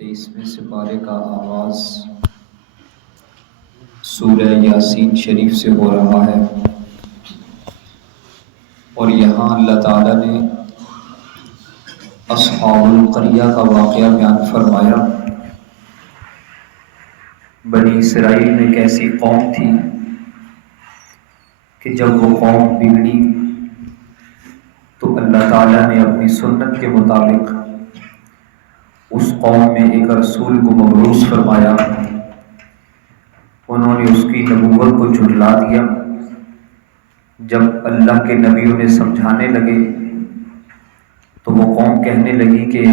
23ویں سپارے کا آغاز سورہ یاسین شریف سے ہو رہا ہے، اور یہاں اللہ تعالیٰ نے اصحاب القریہ کا واقعہ بیان فرمایا۔ بنی اسرائیل میں ایک ایسی قوم تھی کہ جب وہ قوم بگڑی تو اللہ تعالیٰ نے اپنی سنت کے مطابق اس قوم میں ایک رسول کو مبعوث فرمایا۔ انہوں نے اس کی نبوت کو جھٹلا دیا۔ جب اللہ کے نبی انہیں سمجھانے لگے تو وہ قوم کہنے لگی کہ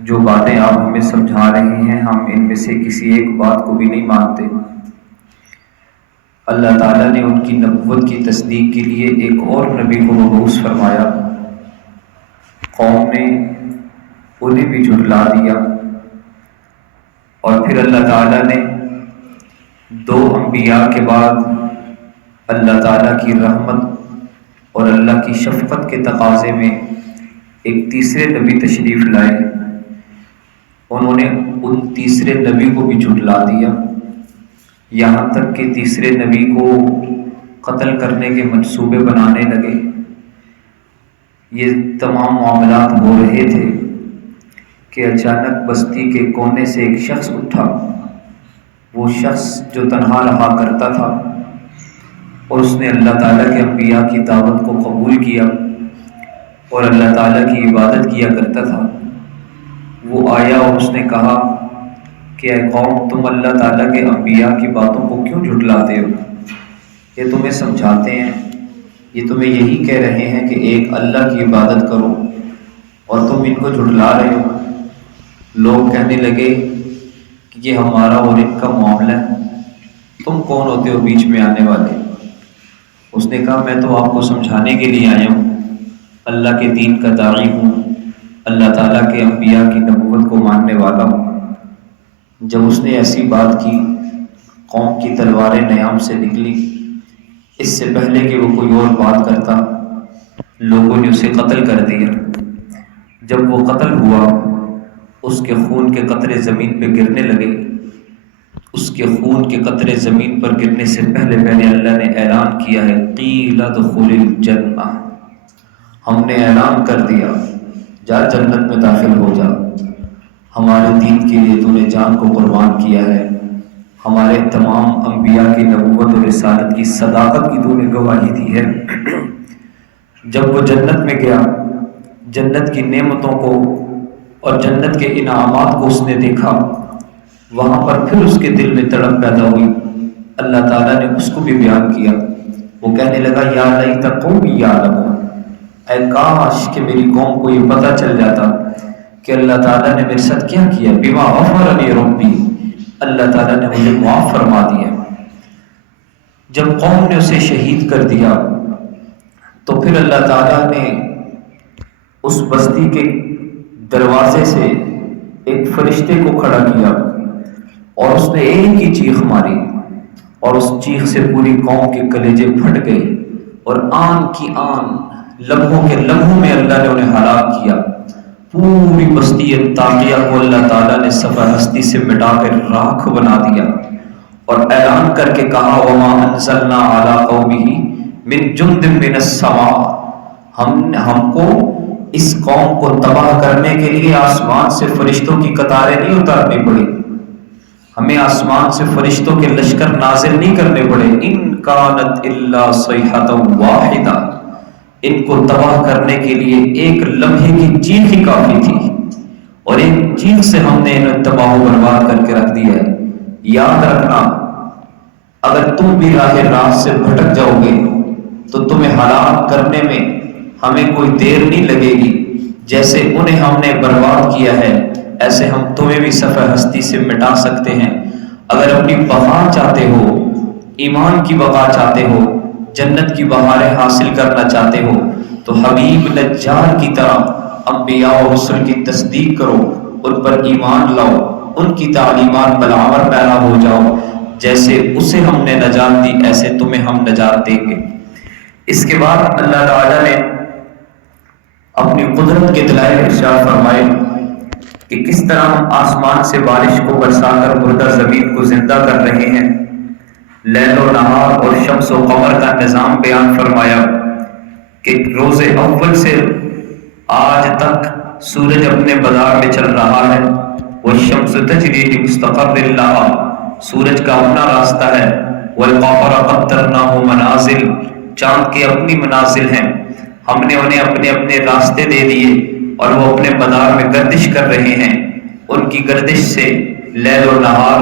جو باتیں آپ ہمیں سمجھا رہے ہیں ہم ان میں سے کسی ایک بات کو بھی نہیں مانتے۔ اللہ تعالیٰ نے ان کی نبوت کی تصدیق کے لیے ایک اور نبی کو مبعوث فرمایا۔ قوم نے انہیں بھی جھٹلا دیا، اور پھر اللہ تعالیٰ نے 2 انبیاء کے بعد اللہ تعالیٰ کی رحمت اور اللہ کی شفقت کے تقاضے میں ایک تیسرے نبی تشریف لائے۔ انہوں نے ان تیسرے نبی کو بھی جھٹلا دیا، یہاں تک کہ تیسرے نبی کو قتل کرنے کے منصوبے بنانے لگے۔ یہ تمام معاملات ہو رہے تھے کہ اچانک بستی کے کونے سے ایک شخص اٹھا۔ وہ شخص جو تنہا رہا کرتا تھا اور اس نے اللہ تعالیٰ کے انبیاء کی دعوت کو قبول کیا اور اللہ تعالیٰ کی عبادت کیا کرتا تھا، وہ آیا اور اس نے کہا کہ اے قوم، تم اللہ تعالیٰ کے انبیاء کی باتوں کو کیوں جھٹلاتے ہو؟ یہ تمہیں سمجھاتے ہیں، یہ تمہیں یہی کہہ رہے ہیں کہ ایک اللہ کی عبادت کرو، اور تم ان کو جھٹلا رہے ہو۔ لوگ کہنے لگے کہ یہ ہمارا اور ان کا معاملہ ہے، تم کون ہوتے ہو بیچ میں آنے والے؟ اس نے کہا میں تو آپ کو سمجھانے کے لیے آیا ہوں، اللہ کے دین کا داعی ہوں، اللہ تعالیٰ کے انبیاء کی نبوت کو ماننے والا ہوں۔ جب اس نے ایسی بات کی، قوم کی تلواریں نیام سے نکلی۔ اس سے پہلے کہ وہ کوئی اور بات کرتا، لوگوں نے اسے قتل کر دیا۔ جب وہ قتل ہوا، اس کے خون کے قطرے زمین پہ گرنے لگے۔ اس کے خون کے قطرے زمین پر گرنے سے پہلے اللہ نے اعلان کیا ہے، قیل ادخل الجنہ، ہم نے اعلان کر دیا جا جنت میں داخل ہو جا، ہمارے دین کے لیے تو نے جان کو قربان کیا ہے، ہمارے تمام انبیاء کی نبوت اور رسالت کی صداقت کی تو نے گواہی دی ہے۔ جب وہ جنت میں گیا، جنت کی نعمتوں کو اور جنت کے انعامات کو اس نے دیکھا، وہاں پر پھر اس کے دل میں تڑپ پیدا ہوئی۔ اللہ تعالیٰ نے اس کو بھی بیان کیا۔ وہ کہنے لگا یا لیت قومی یعلمون، اے کاش کہ میری قوم کو یہ پتہ چل جاتا کہ اللہ تعالیٰ نے میرے ساتھ کیا کیا، بما غفر لی ربی، اللہ تعالیٰ نے مجھے معاف فرما دیا۔ جب قوم نے اسے شہید کر دیا تو پھر اللہ تعالیٰ نے اس بستی کے دروازے سے ایک فرشتے کو کھڑا کیا، اور اس نے ایک ہی چیخ ماری، اور اس چیخ سے پوری قوم کے کلیجے پھٹ گئے، اور آن کی آن، لمحوں کے لمحوں میں اللہ نے انہیں ہلاک کیا۔ پوری بستی انطاکیہ کو اللہ تعالیٰ نے صفحہ ہستی سے مٹا کر راکھ بنا دیا، اور اعلان کر کے کہا وما انزلنا علی قومہ من جند من السماء، ہم کو اس قوم کو تباہ کرنے کے لیے آسمان سے فرشتوں کی قطاریں نہیں اتارنی پڑی، ہمیں آسمان سے فرشتوں کے لشکر نازل نہیں کرنے پڑے۔ ان کانت الا صیحۃ واحدہ، ان کو تباہ کرنے کے لیے ایک لمحے کی چیخ ہی کافی تھی، اور ایک چیخ سے ہم نے انہیں تباہ و برباد کر کے رکھ دیا ہے۔ یاد رکھنا، اگر تم بھی راہ راست سے بھٹک جاؤ گے تو تمہیں ہلاک کرنے میں ہمیں کوئی دیر نہیں لگے گی۔ جیسے انہیں ہم نے برباد کیا ہے، ایسے ہم تمہیں بھی صفحہ ہستی سے مٹا سکتے ہیں۔ اگر اپنی بقا چاہتے ہو، ایمان کی بقا چاہتے ہو، جنت کی بہاریں حاصل کرنا چاہتے ہو، تو حبیب نجار کی طرح انبیاء و رسل کی تصدیق کرو، ان پر ایمان لاؤ، ان کی تعلیمات پر عمل پیرا ہو جاؤ۔ جیسے اسے ہم نے نجات دی، ایسے تمہیں ہم نجات دیں گے۔ اس کے بعد اللہ تعالیٰ نے اپنی قدرت کے دلائل ارشاد فرمائے کہ کس طرح ہم آسمان سے بارش کو برسا کر مردہ زمین کو زندہ کر رہے ہیں، لیل و نہار اور شمس و قمر کا نظام بیان فرمایا کہ روز اول سے آج تک سورج اپنے مدار میں چل رہا ہے، والشمس تجری لمستقر لها، سورج کا اپنا راستہ ہے، والقمر قدرناہ منازل، چاند کے اپنی منازل ہیں، ہم نے انہیں اپنے اپنے راستے دے دیے اور وہ اپنے مدار میں گردش کر رہے ہیں۔ ان کی گردش سے لیل و نہار،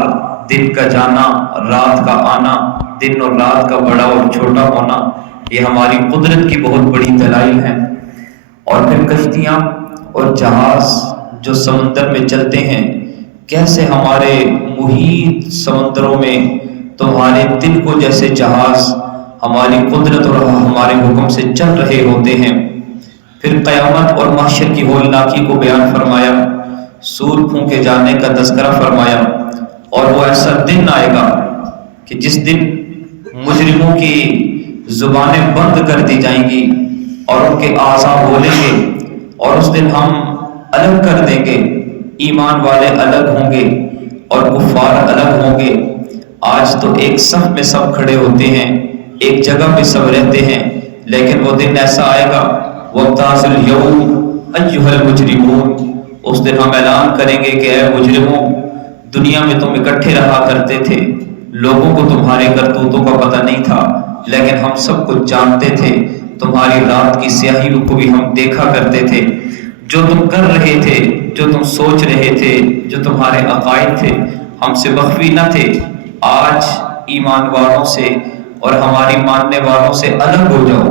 دن کا جانا، رات کا آنا، دن اور رات کا بڑا اور چھوٹا ہونا، یہ ہماری قدرت کی بہت بڑی دلائل ہیں۔ اور پھر کشتیاں اور جہاز جو سمندر میں چلتے ہیں، کیسے ہمارے محیط سمندروں میں تمہارے دل کو جیسے جہاز ہماری قدرت اور ہمارے حکم سے چل رہے ہوتے ہیں۔ پھر قیامت اور محشر کی ہولناکی کو بیان فرمایا، سور پھونکے جانے کا تذکرہ فرمایا، اور وہ ایسا دن آئے گا کہ جس دن مجرموں کی زبانیں بند کر دی جائیں گی اور ان کے اعضاء بولیں گے، اور اس دن ہم الگ کر دیں گے، ایمان والے الگ ہوں گے اور کفار الگ ہوں گے۔ آج تو ایک صف میں سب کھڑے ہوتے ہیں، ایک جگہ پہ سب رہتے ہیں، لیکن وہ دن ایسا آئے گا، وَامْتَازُوا الْيَوْمَ أَيُّهَا الْمُجْرِمُونَ، اس دن ہم اعلان کریں گے کہ اے مجرموں، دنیا میں تم اکٹھے رہا کرتے تھے، لوگوں کو تمہارے کرتوتوں کا پتہ نہیں تھا، لیکن ہم سب کچھ جانتے تھے، تمہاری رات کی سیاہیوں کو بھی ہم دیکھا کرتے تھے، جو تم کر رہے تھے، جو تم سوچ رہے تھے، جو تمہارے عقائد تھے، ہم سے مخفی نہ تھے۔ آج ایمان والوں سے اور ہماری ماننے والوں سے الگ ہو جاؤ۔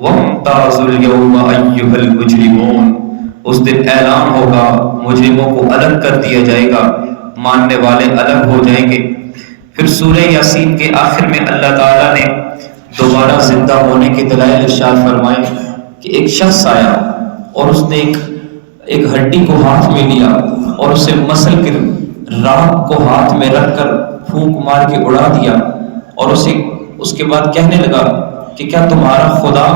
وَامْتَازُوا الْيَوْمَ أَيُّهَا الْمُجْرِمُونَ، اس دن اعلان ہوگا، مجرموں کو الگ کر دیا جائے گا، ماننے والے الگ ہو جائیں گے۔ پھر سورہ یاسین کے آخر میں اللہ تعالیٰ نے دوبارہ زندہ ہونے کے دلائل ارشاد فرمائے کہ ایک شخص آیا اور اس نے ایک ہڈی کو ہاتھ میں لیا اور اسے مسل کے راکھ کو ہاتھ میں رکھ کر پھونک مار کے اڑا دیا، اور اس کے بعد کہنے لگا کہ کیا تمہارا خدا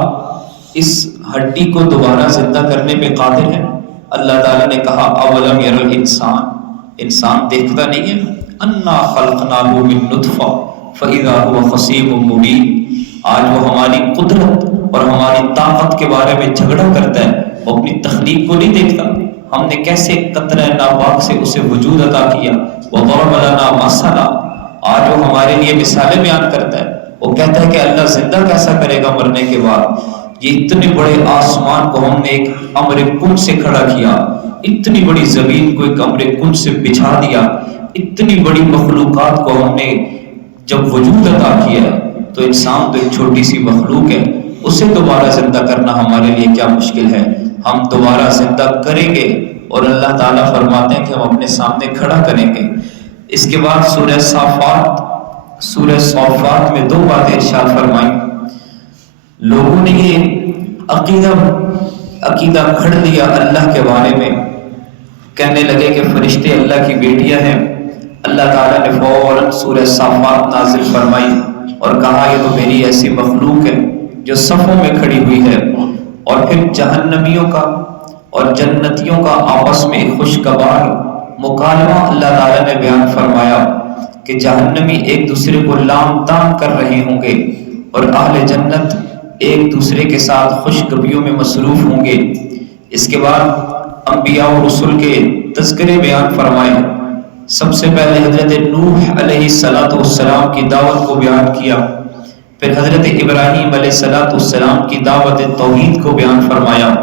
اس ہڈی کو دوبارہ زندہ کرنے پہ قادر ہے؟ اللہ تعالیٰ نے کہا اولم یر الانسان، انسان دیکھتا نہیں ہے، انا خلقناہ من نطفہ فاذا هو خصیم مبین، آج وہ ہماری قدرت اور ہماری طاقت کے بارے میں جھگڑا کرتا ہے، وہ اپنی تخلیق کو نہیں دیکھتا، ہم نے کیسے قطرہ ناپاک سے اسے وجود عطا کیا۔ وضرب لنا مثلا، آج وہ ہمارے لیے مثالیں بیان کرتا ہے، وہ کہتا ہے کہ اللہ زندہ کیسا کرے گا مرنے کے بعد؟ یہ اتنے بڑے آسمان کو ہم نے ایک امر کن سے کھڑا کیا، اتنی بڑی زمین کو ایک امر کن سے بچھا دیا، اتنی بڑی مخلوقات کو ہم نے جب وجود عطا کیا ہے، تو انسان تو ایک چھوٹی سی مخلوق ہے، اسے دوبارہ زندہ کرنا ہمارے لیے کیا مشکل ہے؟ ہم دوبارہ زندہ کریں گے، اور اللہ تعالیٰ فرماتے ہیں کہ ہم اپنے سامنے کھڑا کریں گے۔ اس کے بعد سورہ صافات میں دو باتیں ارشاد فرمائیں۔ لوگوں نے یہ عقیدہ کھڑ لیا اللہ کے بارے میں، کہنے لگے کہ فرشتے اللہ کی بیٹیاں ہیں۔ اللہ تعالیٰ نے فوراً سورہ صافات نازل فرمائی اور کہا یہ تو میری ایسی مخلوق ہے جو صفوں میں کھڑی ہوئی ہے۔ اور پھر جہنمیوں کا اور جنتیوں کا آپس میں خوشگوار مکالمہ اللہ تعالیٰ نے بیان فرمایا کہ جہنمی ایک دوسرے کو لام تام کر رہے ہوں گے اور اہل جنت ایک دوسرے کے ساتھ خوشگبیوں میں مصروف ہوں گے۔ اس کے بعد انبیاء و رسول کے تذکرے بیان فرمائے۔ سب سے پہلے حضرت نوح علیہ السلام کی دعوت کو بیان کیا، پھر حضرت ابراہیم علیہ السلام کی دعوت توحید کو بیان فرمایا،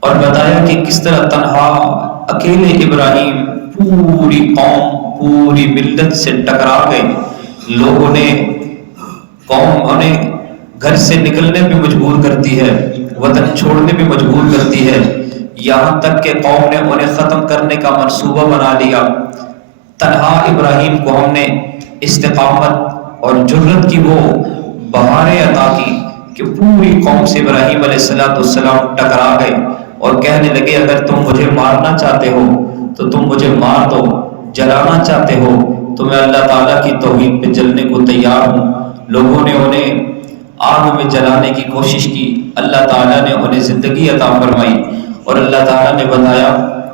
اور بتایا کہ کس طرح تنہا اکیلے ابراہیم پوری قوم پوری ملت سے ٹکرا گئے، لوگوں نے قوم انہیں گھر سے نکلنے پہ مجبور کرتی ہے، وطن چھوڑنے پہ مجبور کرتی ہے، یہاں تک کہ قوم نے انہیں ختم کرنے کا منصوبہ بنا لیا۔ تنہا ابراہیم کو ہم نے استقامت اور جرت کی وہ بہاریں عطا کی کہ پوری قوم سے ابراہیم علیہ السلام ٹکرا گئے اور کہنے لگے اگر تم مجھے مارنا چاہتے ہو تو تم مجھے مار دو، جلانا چاہتے ہو تو میں اللہ تعالیٰ کی توحید پہ جلنے کو تیار ہوں۔ لوگوں نے انہیں آگ میں جلانے کی کوشش کی، اللہ تعالیٰ نے انہیں زندگی عطا فرمائی، اور اللہ تعالیٰ نے بتایا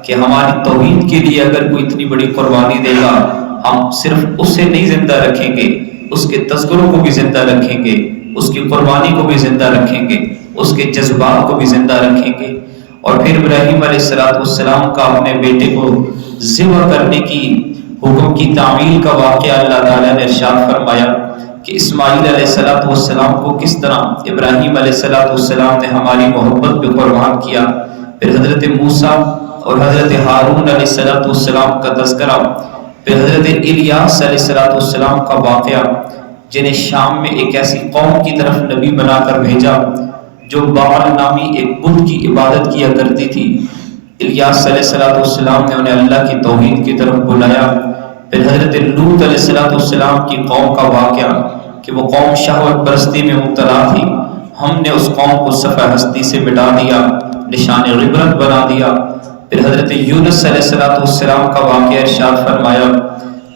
کہ ہماری توحید کے لیے اگر کوئی اتنی بڑی قربانی دے گا، ہم صرف اسے نہیں زندہ رکھیں گے، اس کے تذکروں کو بھی زندہ رکھیں گے، اس کی قربانی کو بھی زندہ رکھیں گے، اس کے جذبات کو بھی زندہ رکھیں گے۔ اور پھر ابراہیم علیہ السلام کا اپنے بیٹے کو ذبح کرنے کی حکم کی تعمیل کا واقعہ اللہ تعالیٰ نے ارشاد فرمایا کہ اسماعیل علیہ السلام کو کس طرح ابراہیم علیہ السلام نے ہماری محبت پہ قربان کیا۔ پھر حضرت موسیٰ اور حضرت ہارون علیہ السلام کا تذکرہ، پھر حضرت الیاس علیہ السلام کا واقعہ، جنہیں شام میں ایک ایسی قوم کی طرف نبی بنا کر بھیجا جو بعل نامی ایک بت کی عبادت کیا کرتی تھی۔ الیاس علیہ السلام نے انہیں اللہ کی توحید کی طرف بلایا۔ پھر حضرت لوط علیہ السلام کی قوم کا واقعہ کہ وہ قوم شہوت پرستی میں مبتلا تھی، ہم نے اس قوم کو صفحہ ہستی سے مٹا دیا، نشان عبرت بنا دیا۔ پھر حضرت یونس علیہ السلام کا واقعہ ارشاد فرمایا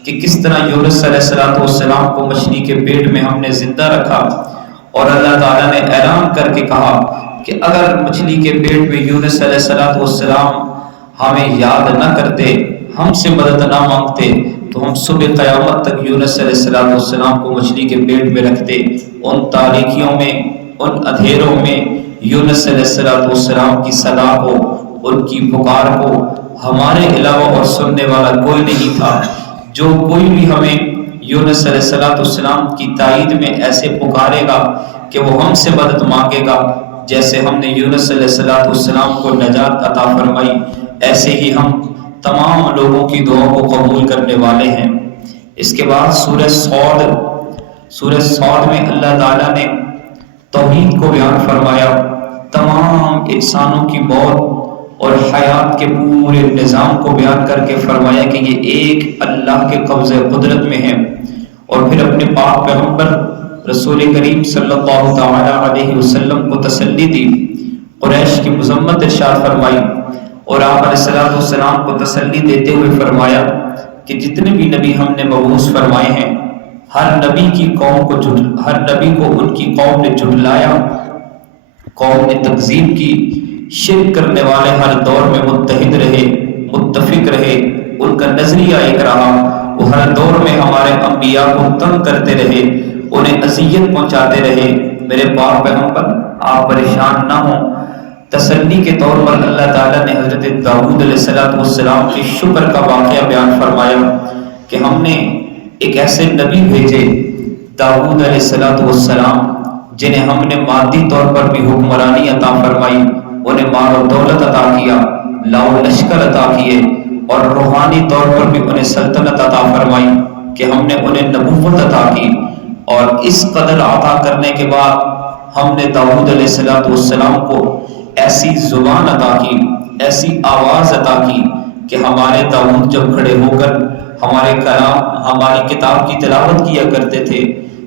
کہ کس طرح یونس علیہ السلام کو مچھلی کے پیٹ میں ہم نے زندہ رکھا، اور اللہ تعالیٰ نے اعلان کر کے کہا کہ اگر مچھلی کے پیٹ میں یونس علیہ السلام ہمیں یاد نہ کرتے، ہم سے مدد نہ مانگتے، تو ہم صبح قیامت تک یونس علیہ السلام کو مچھلی کے پیٹ میں رکھتے۔ ان تاریکیوں میں، ان اندھیروں میں یونس علیہ السلام کی صدا کو، ان کی پکار کو ہمارے علاوہ اور سننے والا کوئی نہیں تھا۔ جو کوئی بھی ہمیں یونس علیہ السلام کی تائید میں ایسے پکارے گا کہ وہ ہم سے مدد مانگے گا، جیسے ہم نے یونس علیہ السلام کو نجات عطا فرمائی، ایسے ہی ہم تمام لوگوں کی دعاؤں کو قبول کرنے والے ہیں۔ اس کے بعد سورہ صاد میں اللہ تعالیٰ نے توحید کو بیان فرمایا، تمام انسانوں کی موت اور حیات کے پورے نظام کو بیان کر کے فرمایا کہ یہ ایک اللہ کے قبضہ قدرت میں ہے۔ اور پھر اپنے پاک پیغمبر رسول کریم صلی اللہ تعالی علیہ وسلم کو تسلی دی، قریش کی مذمت ارشاد فرمائی، اور آپ علیہ السلام کو تسلی دیتے ہوئے فرمایا کہ جتنے بھی نبی ہم نے مبعوث فرمائے ہیں، ہر نبی کو ان کی قوم نے جھٹلایا، قوم نے تکذیب کی، شرک کرنے والے ہر دور میں متحد رہے، متفق رہے، ان کا نظریہ ایک رہا، وہ ہر دور میں ہمارے انبیاء کو تنگ کرتے رہے، انہیں اذیت پہنچاتے رہے۔ میرے پاک پیغمبر آپ پریشان نہ ہوں۔ تسلی کے طور پر اللہ تعالیٰ نے حضرت داؤد علیہ السلام کے شکر کا واقعہ بیان فرمایا کہ ہم نے ایک ایسے نبی بھیجے، داؤد علیہ السلام، جنہیں ہم نے مادی طور پر بھی حکمرانی عطا فرمائی، انہیں مال و دولت عطا کیا، لاؤ لشکر عطا کیے، اور روحانی طور پر بھی انہیں سلطنت عطا فرمائی کہ ہم نے انہیں نبوت عطا کی۔ اور اس قدر عطا کرنے کے بعد ہم نے داؤد علیہ السلام کو ایسی زبان عطا کی، ایسی آواز عطا کی کہ ہمارے داؤد جب کھڑے ہو کر ہمارے کلام، ہماری کتاب کی تلاوت کیا کرتے تھے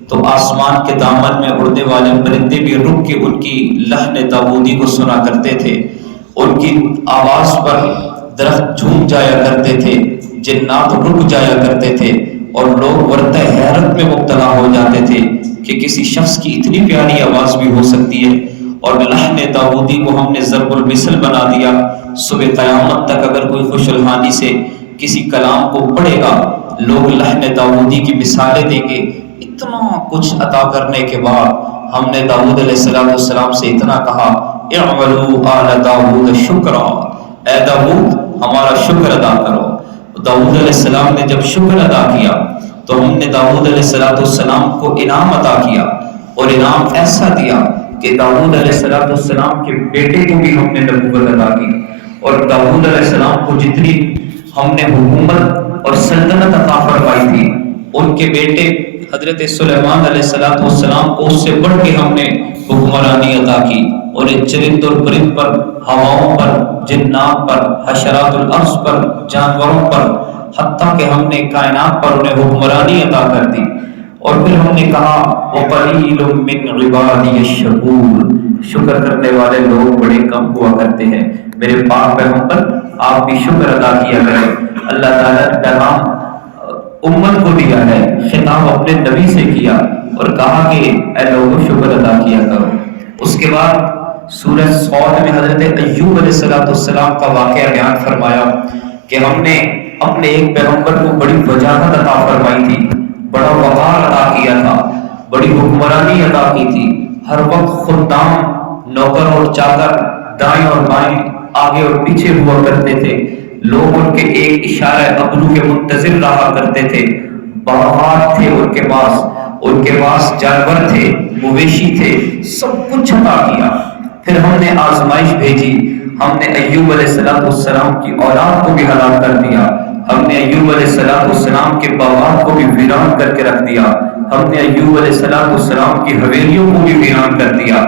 تو آسمان کے دامن میں اڑنے والے پرندے بھی رک کے ان کی لحن داؤدی کو سنا کرتے تھے، ان کی آواز پر درخت جھوم جایا کرتے تھے، جنات رک جایا کرتے تھے، اور لوگ ورطہ حیرت میں مبتلا ہو جاتے تھے کہ کسی شخص کی اتنی پیاری آواز بھی ہو سکتی ہے۔ اور لحن داؤدی کو ہم نے ضرب المثل بنا دیا۔ صبح قیامت تک اگر کوئی خوش الحانی سے کسی کلام کو پڑھے گا، لوگ لحن داؤدی کی مثالیں دیں گے۔ اتنا کچھ عطا کرنے کے بعد ہم نے داؤد علیہ السلام سے اتنا کہا، اعملوا آل داؤد شکرا، اے داؤد ہمارا شکر ادا کرو۔ داؤد علیہ السلام نے جب شکر ادا کیا تو ہم نے داؤد علیہ السلام کو انعام عطا کیا، اور انعام ایسا دیا کہ داؤد علیہ السلام کے بیٹے کو بھی ہم نے نبوت عطا کی، اور داؤد علیہ السلام کو جتنی ہم نے حکومت اور سلطنت عطا فرمائی تھی، ان کے بیٹے حضرت سلیمان علیہ السلام کو اس سے بڑھ کے ہم نے حکمرانی عطا کی، اور چرند اور پرند پر، ہواؤں پر، جنات پر، حشرات الارض پر، جانوروں پر، حتیٰ کہ ہم نے کائنات پر انہیں حکمرانی عطا کر دی۔ اور پھر ہم نے کہا وَقَلِيلٌ مِّنْ عِبَادِيَ الشَّكُورُ، شکر کرنے والے لوگ بڑے کم ہوا کرتے ہیں۔ میرے پاک پیغمبر آپ بھی شکر ادا کیا کریں۔ اللہ تعالیٰ نے پیغام امت کو دیا ہے، خطاب اپنے نبی سے کیا اور کہا کہ اے لوگوں شکر ادا کیا کرو۔ اس کے بعد سورہ صاد میں حضرت ایوب علیہ السلام کا واقعہ بیان فرمایا کہ ہم نے اپنے ایک پیغمبر کو بڑی وجاہت عطا فرمائی تھی، بڑا وقار عطا کیا تھا، بڑی حکمرانی عطا کی تھی۔ ہر وقت خدام، نوکر اور چاکر دائیں اور بائیں، آگے اور پیچھے ہوا کرتے تھے۔ لوگ ان کے ایک اشارہ ابرو کے منتظر رہا کرتے تھے۔ باغات تھے ان کے پاس جانور تھے، مویشی تھے، سب کچھ عطا کیا۔ پھر ہم نے آزمائش بھیجی، ہم نے ایوب علیہ السلام کی اولاد کو بھی ہلاک کر دیا، ہم نے ایوب علیہ السلام کے باغات کو بھی ویران کر کے رکھ دیا، ہم نے ایوب علیہ السلام کی حویلیوں کو بھی ویران کر دیا،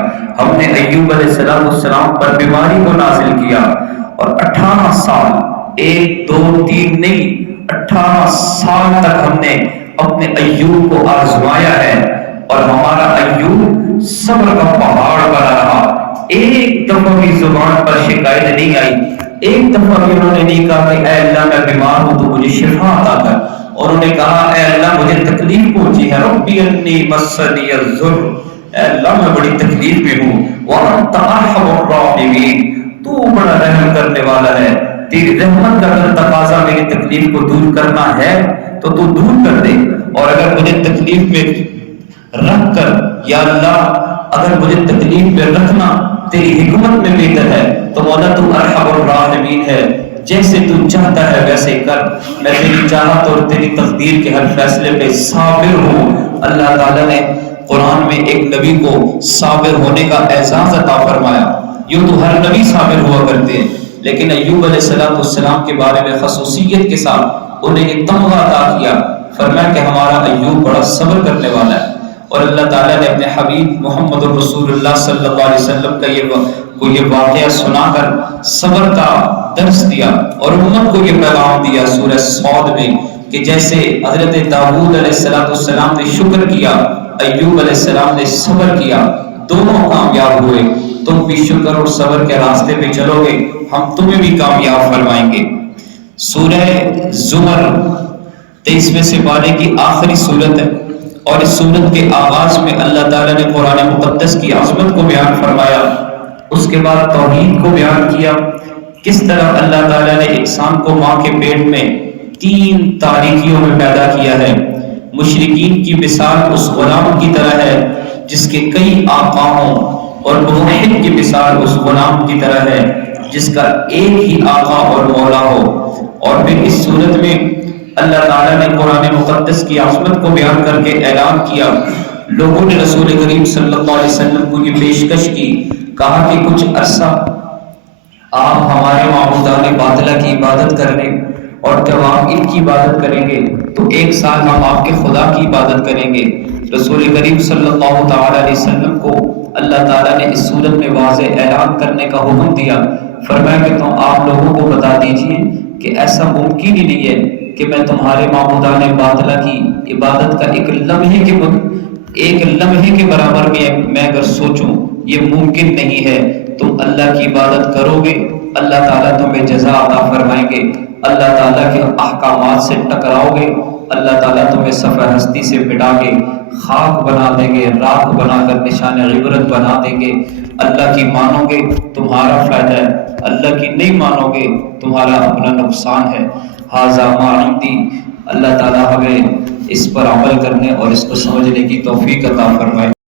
ہم نے ایوب علیہ السلام پر بیماری کو نازل کیا، اور 18 سال، 1 2 3 نہیں، 18 سال تک ہم نے اپنے ایوب کو آزمایا ہے، اور ہمارا ایوب صبر کا پہاڑ بنا رہا۔ ایک دفعہ بھی زبان پر شکایت نہیں آئی، ایک دفعہ بھی انہوں نے نہیں کہا کہ اے اللہ میں بیمار ہوں تو مجھے شفا عطا کر، اور انہوں نے کہا اے اللہ مجھے تکلیف پہنچی ہے، ربی انی مسنی الضر، اے اللہ میں بڑی تکلیف میں ہوں، وانت ارحم الراحمین، تو بڑا رحم کرنے والا ہے، تیری رحمت کا اگر تقاضا میری تکلیف کو دور کرنا ہے تو تو دور کر دے، اور اگر مجھے تکلیف میں رکھ کر، یا اللہ اگر مجھے تکلیف میں رکھنا تیری حکمت میں بہتر ہے تو مولا تو ارحم الراحمین ہے، جیسے تو چاہتا ہے ویسے کر، میں تیری چاہت اور تیری تقدیر کے ہر فیصلے پہ صابر ہوں۔ اللہ تعالیٰ نے قرآن میں ایک نبی کو صابر ہونے کا اعزاز عطا فرمایا۔ یوں تو ہر نبی صابر ہوا کرتے ہیں، لیکن ایوب علیہ السلام کے بارے میں خصوصیت کے ساتھ انہیں ایک تمغہ عطا کیا، فرمایا کہ ہمارا ایوب بڑا صبر کرنے والا ہے۔ اور اللہ تعالیٰ نے اپنے حبیب محمد رسول اللہ صلی اللہ علیہ وسلم کا یہ واقعہ سنا کر صبر کا درس دیا، اور امت کو یہ پیغام دیا سورہ صاد میں کہ جیسے حضرت داؤد علیہ السلام نے شکر کیا، ایوب علیہ السلام نے صبر کیا، دونوں کامیاب ہوئے۔ تم بھی شکر اور صبر کے راستے پہ چلو گے، ہم تمہیں بھی کامیاب فرمائیں گے۔ سورہ زمر 23ویں سپارے کی آخری سورت ہے، اور اس سورت کے آغاز میں اللہ تعالیٰ نے قرآن مقدس کی عظمت کو بیان فرمایا، اس کے بعد توحید کو بیان کیا، کس طرح اللہ تعالیٰ نے انسان کو ماں کے پیٹ میں 3 تاریکیوں میں پیدا کیا ہے۔ مشرکین کی مثال اس غلام کی طرح ہے جس کے کئی آقا ہوں، اور موحد کی مثال اس غلام کی طرح ہے جس کا ایک ہی آقا اور مولا ہو۔ اور پھر اس صورت میں اللہ تعالیٰ نے قرآن مقدس کی عظمت کو بیان کر کے اعلان کیا، لوگوں نے رسول کریم صلی اللہ علیہ وسلم کو یہ پیشکش کی، کہا کہ کچھ عرصہ آپ ہمارے معبودان باطلہ کی عبادت کر لیں، اور جب آپ ان کی عبادت کریں گے تو 1 سال ہم آپ کے خدا کی عبادت کریں گے۔ رسول کریم صلی اللہ تعالیٰ علیہ وسلم کو اللہ تعالیٰ نے اس صورت میں واضح اعلان کرنے کا حکم دیا، فرمایا کہ تم آپ لوگوں کو بتا دیجئے کہ ایسا ممکن ہی نہیں ہے کہ میں تمہارے معبودان باطلہ کی عبادت کا ایک لمحے کے برابر میں اگر سوچوں، یہ ممکن نہیں ہے۔ تم اللہ کی عبادت کرو گے، اللہ تعالیٰ تمہیں جزا عطا فرمائیں گے، اللہ تعالیٰ کے احکامات سے ٹکراؤ گے، اللہ تعالیٰ تمہیں صفحہ ہستی سے مٹا کے خاک بنا دیں گے، راکھ بنا کر نشان عبرت بنا دیں گے۔ اللہ کی مانو گے تمہارا فائدہ ہے، اللہ کی نہیں مانو گے تمہارا اپنا نقصان ہے۔ ھذا ما عندی، اللہ تعالیٰ ہمیں اس پر عمل کرنے اور اس کو سمجھنے کی توفیق عطا فرمائے۔